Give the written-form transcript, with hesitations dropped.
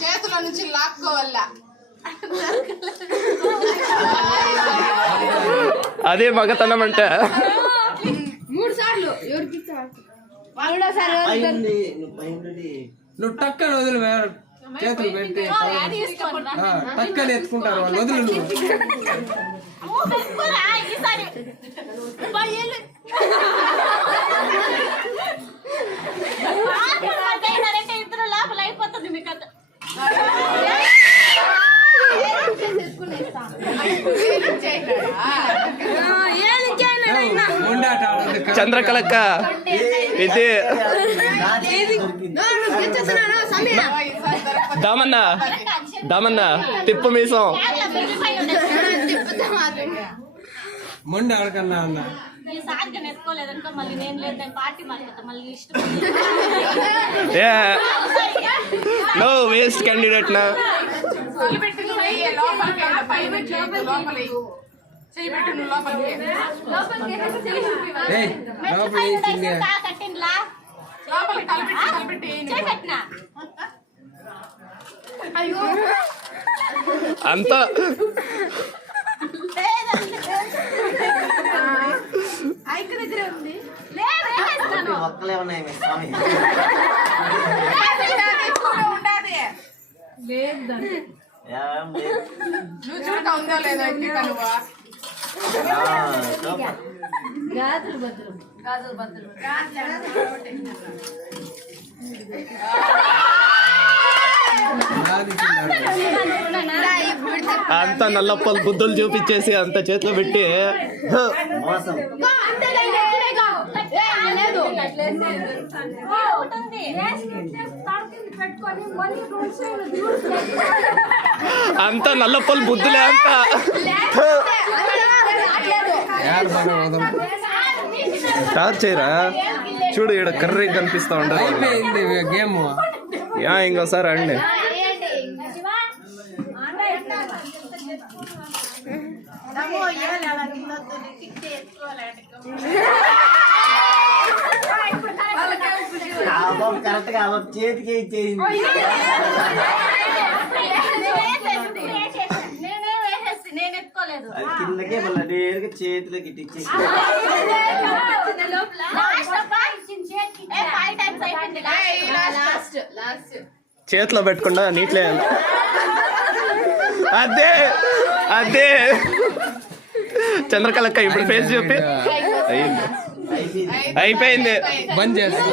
చేతుల నుంచి లాక్కోవాలా. అదే మగతనం అంటే. 3 సార్లు నువ్వు టక్కన వదిలి చేతులు పెట్టి టక్కన ఎత్తుకుంటారు వాళ్ళు. వదులు నువ్వు. ఇద్దరు లోపల అయిపోతుంది మీకు అంత. చంద్రకళక్క ఇది దామన్నా తిప్పు మీసం మొండి ఆడకన్నా అన్న ఈసారిగా నెత్తుకోలేదనుకో మళ్ళీ నేను లేదు పార్టీ మళ్ళీ ఇష్టం. నో వేస్ట్ క్యాండిడేట్ నా. అంతా ఒక్కలే ఉన్నాయి మీ స్వామి. నువ్వు చూడక ఉందో లేదో గాజులు బద్దులు అంత నల్లప్పలు బుద్ధులు చూపించేసి అంత చేతిలో పెట్టి మోసం. అంత నల్లప్పలు బుద్ధులే అంత. స్టార్ట్ చేయరా చూడు, ఇక్కడ కర్రీ కనిపిస్తా ఉండదు. గేమ్ ఇంకోసారి అండి. కరెక్ట్ గా చేతికి ఇచ్చేయింది. అది కిందకే మళ్ళీ నేరుగా చేతిలోకి ఇచ్చేసి చేతిలో పెట్టకుండా నీట్లే. అదే అదే చంద్రకళక్క ఇప్పుడు ఫేస్ చూపి అయిపోయింది. బంద్ చేస్తా.